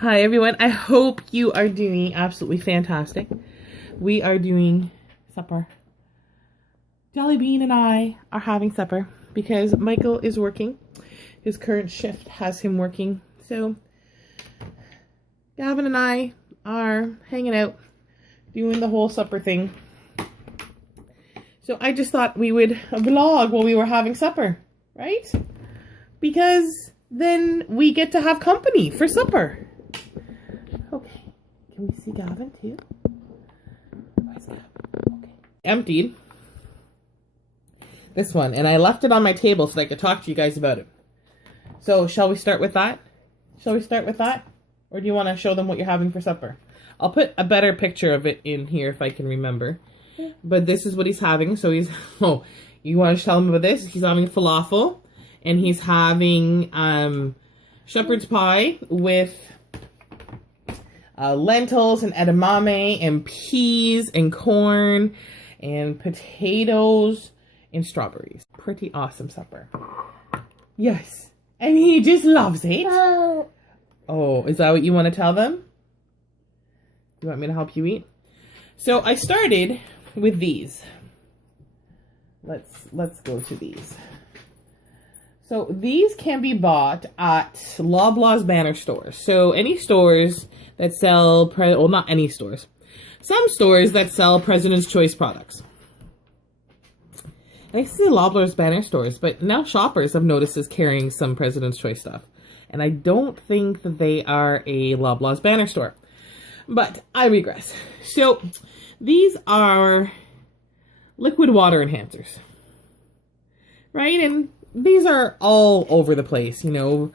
Hi everyone, I hope you are doing absolutely fantastic. We are doing supper. Jelly Bean and I are having supper because Michael is working. His current shift has him working. So Gavin and I are hanging out, doing the whole supper thing. So I just thought we would vlog while we were having supper, right? Because then we get to have company for supper. Okay, can we see Gavin too? Where's Gavin? Okay. Emptied this one, and I left it on my table so that I could talk to you guys about it. So, shall we start with that? Shall we start with that? Or do you want to show them what you're having for supper? I'll put a better picture of it in here if I can remember. But this is what he's having. So he's, oh, you want to tell him about this? He's having falafel, and he's having shepherd's pie with lentils and edamame and peas and corn and potatoes and strawberries. Pretty awesome supper. Yes. And he just loves it. Oh, is that what you want to tell them? You want me to help you eat? So I started with these. Let's go to these. So these can be bought at Loblaws banner stores. So any stores that sell, well, not any stores. Some stores that sell President's Choice products. I used to see Loblaws banner stores, but now Shoppers I've noticed is carrying some President's Choice stuff. And I don't think that they are a Loblaws banner store. But I regress. So these are liquid water enhancers. Right? And these are all over the place, you know.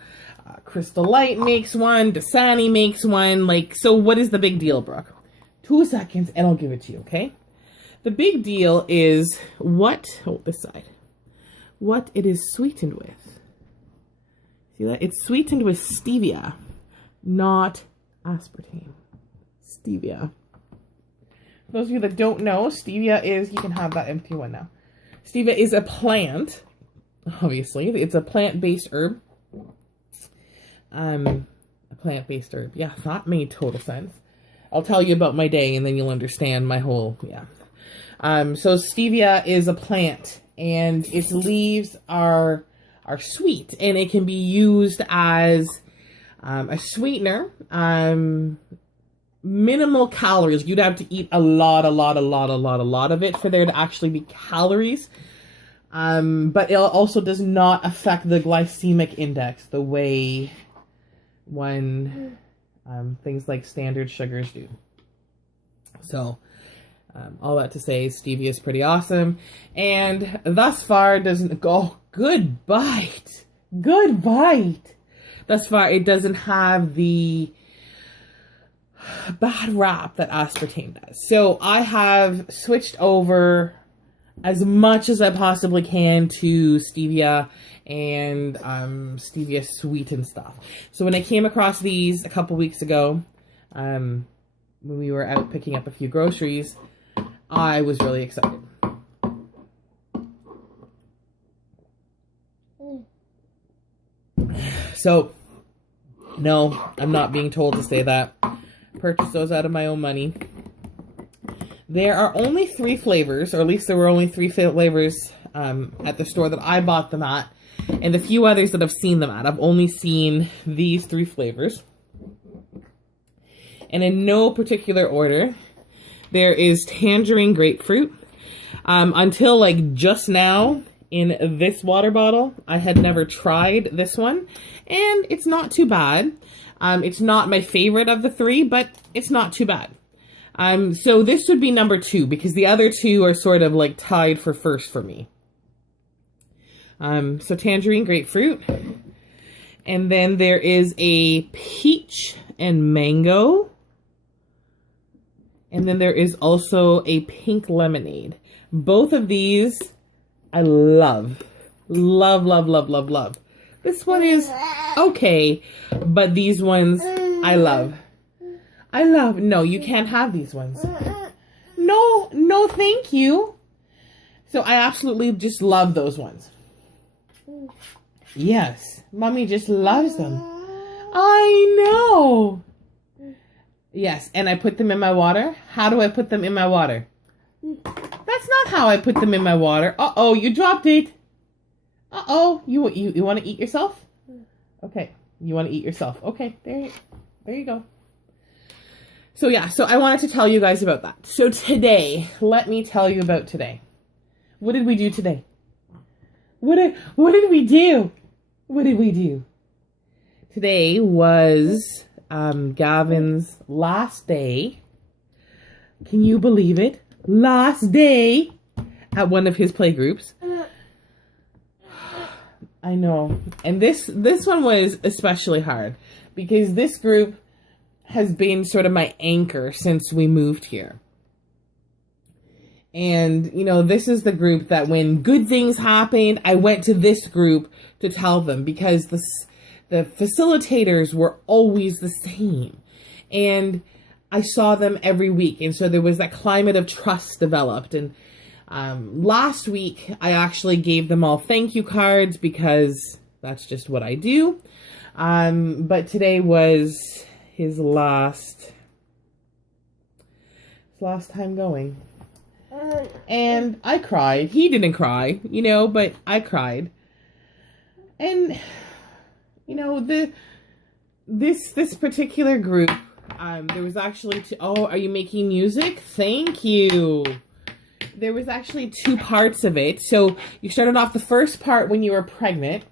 Crystal Light makes one, Dasani makes one. Like, so what is the big deal, Brooke? 2 seconds and I'll give it to you, okay? The big deal is this side. What it is sweetened with. See that? It's sweetened with stevia, not aspartame. Stevia. For those of you that don't know, stevia is, you can have that empty one now. Stevia is a plant. Obviously, it's a plant-based herb. A plant-based herb. Yeah, that made total sense. I'll tell you about my day and then you'll understand my whole, yeah. So stevia is a plant and its leaves are sweet and it can be used as a sweetener. Minimal calories. You'd have to eat a lot of it for there to actually be calories. But it also does not affect the glycemic index the way things like standard sugars do. So, all that to say, stevia is pretty awesome. And thus far, doesn't go, good bite. Good bite. Thus far, it doesn't have the bad rap that aspartame does. So I have switched over as much as I possibly can to stevia and stevia sweetened stuff. So when I came across these a couple weeks ago, when we were out picking up a few groceries, I was really excited. So, no, I'm not being told to say that. Purchase those out of my own money. There are only 3 flavors, or at least there were only 3 flavors at the store that I bought them at. And the few others that I've seen them at, I've only seen these 3 flavors. And in no particular order, there is tangerine grapefruit. Until like just now, in this water bottle, I had never tried this one. And it's not too bad. It's not my favorite of the 3, but it's not too bad. So this would be number 2 because the other 2 are sort of like tied for first for me. So tangerine grapefruit. And then there is a peach and mango. And then there is also a pink lemonade. Both of these I love. Love. This one is okay, but these ones I love. No, you can't have these ones. No, thank you. So I absolutely just love those ones. Yes, Mommy just loves them. I know. Yes, and I put them in my water. How do I put them in my water? That's not how I put them in my water. Uh-oh, you dropped it. Uh-oh, you want to eat yourself? Okay, you want to eat yourself. Okay, there you go. So yeah, so I wanted to tell you guys about that. So today, let me tell you about today. What did we do today? What did we do? What did we do? Today was Gavin's last day. Can you believe it? Last day at one of his play groups. I know. And this one was especially hard because this group has been sort of my anchor since we moved here. And, you know, this is the group that when good things happened, I went to this group to tell them because the facilitators were always the same. And I saw them every week. And so there was that climate of trust developed. And last week, I actually gave them all thank you cards because that's just what I do. But today was his last time going. And I cried. He didn't cry, you know, but I cried. And, you know, this particular group, there was actually oh, are you making music? Thank you. There was actually 2 parts of it. So you started off the first part when you were pregnant.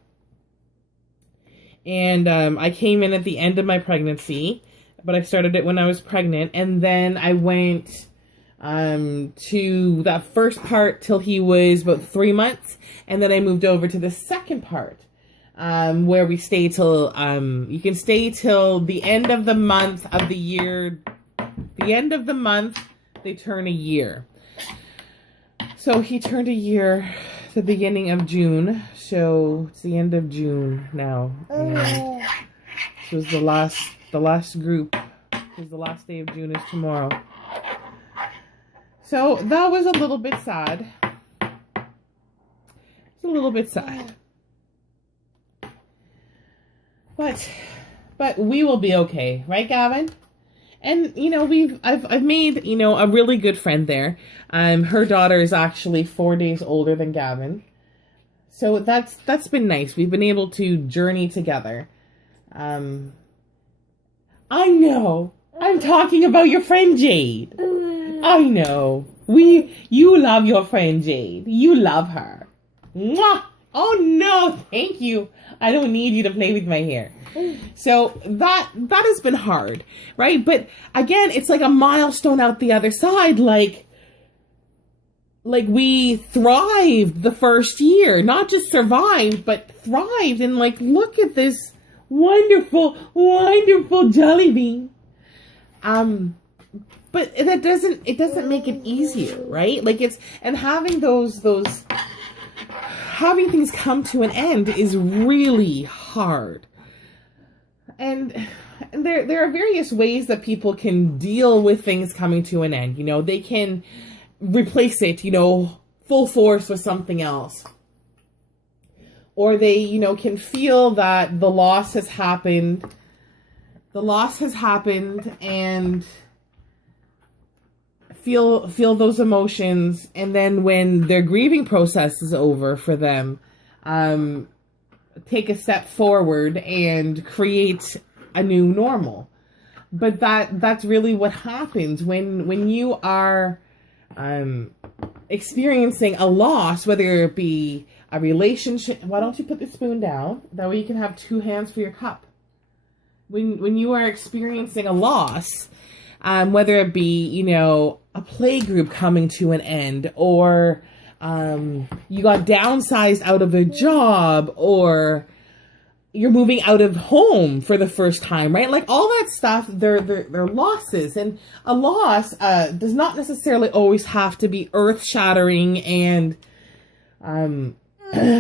And I came in at the end of my pregnancy, but I started it when I was pregnant. And then I went to that first part till he was about 3 months. And then I moved over to the second part, where we stay till, you can stay till the end of the month of the year. The end of the month, they turn a year. So he turned a year the beginning of June. So it's the end of June now. And this was the last group. Because the last day of June is tomorrow. So that was a little bit sad. It's a little bit sad. But we will be okay, right, Gavin? And you know, I've made, you know, a really good friend there. Her daughter is actually 4 days older than Gavin. So that's been nice. We've been able to journey together. I know. I'm talking about your friend Jade. I know. You love your friend Jade. You love her. Mwah! Oh no, thank you. I don't need you to play with my hair. So that has been hard, right? But again, it's like a milestone out the other side. Like we thrived the first year, not just survived, but thrived. And like, look at this wonderful, wonderful jelly bean. But it doesn't make it easier, right? Like having having things come to an end is really hard. And there are various ways that people can deal with things coming to an end. You know, they can replace it, you know, full force with something else. Or they, you know, can feel that the loss has happened. The loss has happened and feel those emotions, and then when their grieving process is over for them, take a step forward and create a new normal. But that's really what happens when you are experiencing a loss, whether it be a relationship. Why don't you put the spoon down? That way you can have 2 hands for your cup. When you are experiencing a loss, whether it be, you know, a play group coming to an end, or you got downsized out of a job, or you're moving out of home for the first time, right? Like all that stuff, they're losses. And a loss does not necessarily always have to be earth-shattering and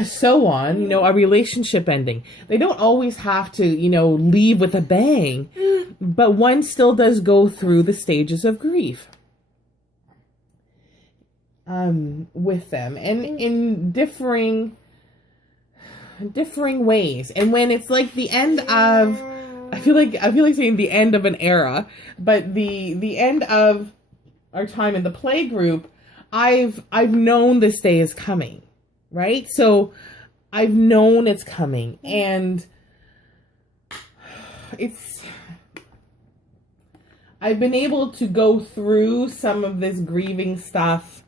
so on. You know, a relationship ending. They don't always have to, you know, leave with a bang. But one still does go through the stages of grief with them, and in differing ways. And when it's like the end of I feel like saying the end of an era, but the end of our time in the play group, I've known this day is coming, right? So I've known it's coming, and I've been able to go through some of this grieving stuff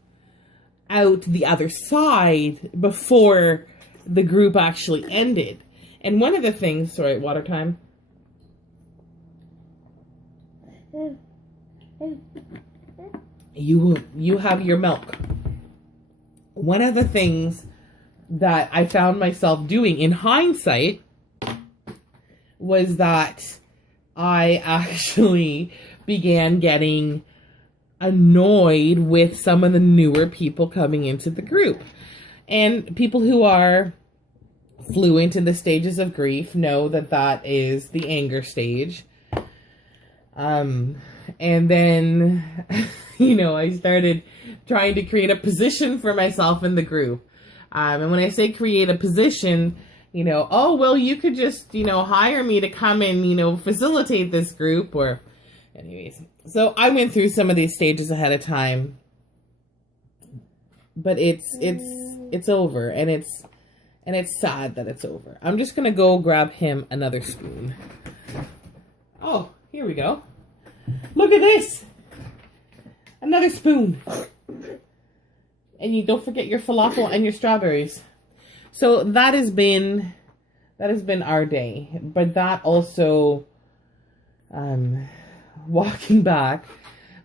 out the other side before the group actually ended. And one of the things, sorry, water time. You have your milk. One of the things that I found myself doing in hindsight was that I actually began getting annoyed with some of the newer people coming into the group. And people who are fluent in the stages of grief know that that is the anger stage. And then, I started trying to create a position for myself in the group. And when I say create a position, oh, well, you could just, hire me to come and, facilitate this group, or anyways. So I went through some of these stages ahead of time, but it's over, and it's sad that it's over. I'm just going to go grab him another spoon. Oh, here we go. Look at this. Another spoon. And you don't forget your falafel and your strawberries. So that has been our day. But that also, walking back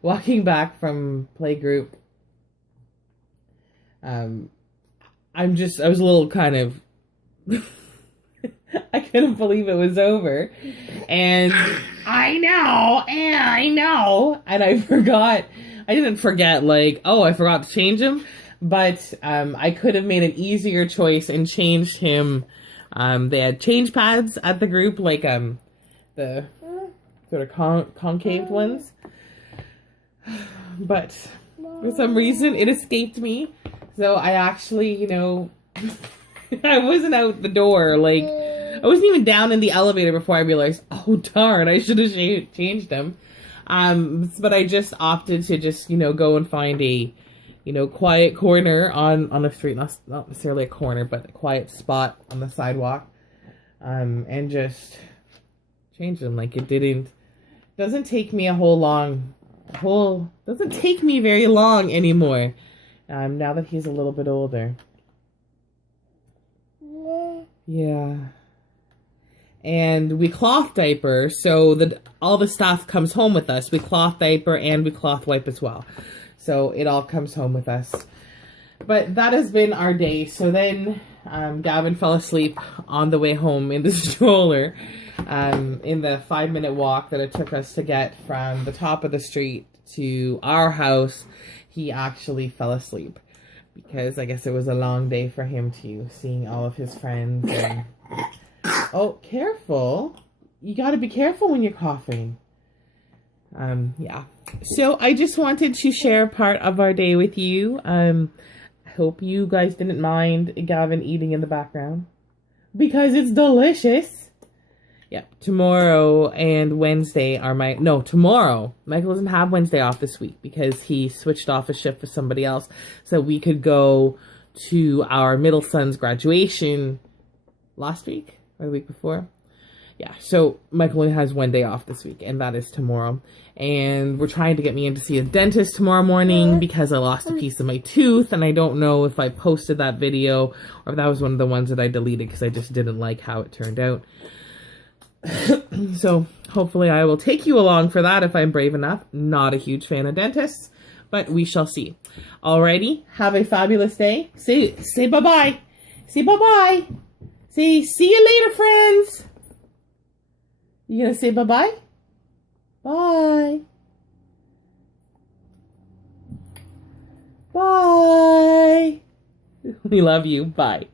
from playgroup, I was a little kind of, I couldn't believe it was over. And I know. And I didn't forget, I forgot to change him. But I could have made an easier choice and changed him. They had change pads at the group, the sort of concave ones. But for some reason, it escaped me. So I actually, I wasn't out the door. I wasn't even down in the elevator before I realized, oh, darn, I should have changed him. But I just opted to just, go and find a, quiet corner on a street, not necessarily a corner, but a quiet spot on the sidewalk, and just change them. Doesn't take me doesn't take me very long anymore, now that he's a little bit older. Yeah. And we cloth diaper, so that all the stuff comes home with us. We cloth diaper and we cloth wipe as well. So it all comes home with us. But that has been our day. So then Gavin fell asleep on the way home in the stroller, in the 5-minute walk that it took us to get from the top of the street to our house. He actually fell asleep because I guess it was a long day for him too, seeing all of his friends. And oh, careful. You got to be careful when you're coughing. Yeah. So I just wanted to share part of our day with you. I hope you guys didn't mind Gavin eating in the background, because it's delicious. Yeah. Tomorrow and Wednesday are tomorrow. Michael doesn't have Wednesday off this week because he switched off a shift for somebody else, so we could go to our middle son's graduation last week or the week before. Yeah, so Michael only has one day off this week, and that is tomorrow. And we're trying to get me in to see a dentist tomorrow morning because I lost a piece of my tooth, and I don't know if I posted that video or if that was one of the ones that I deleted because I just didn't like how it turned out. So hopefully I will take you along for that if I'm brave enough. Not a huge fan of dentists, but we shall see. Alrighty, have a fabulous day. Say bye-bye. Say bye-bye. Say see you later, friends. You gonna say bye-bye? Bye. Bye. We love you. Bye.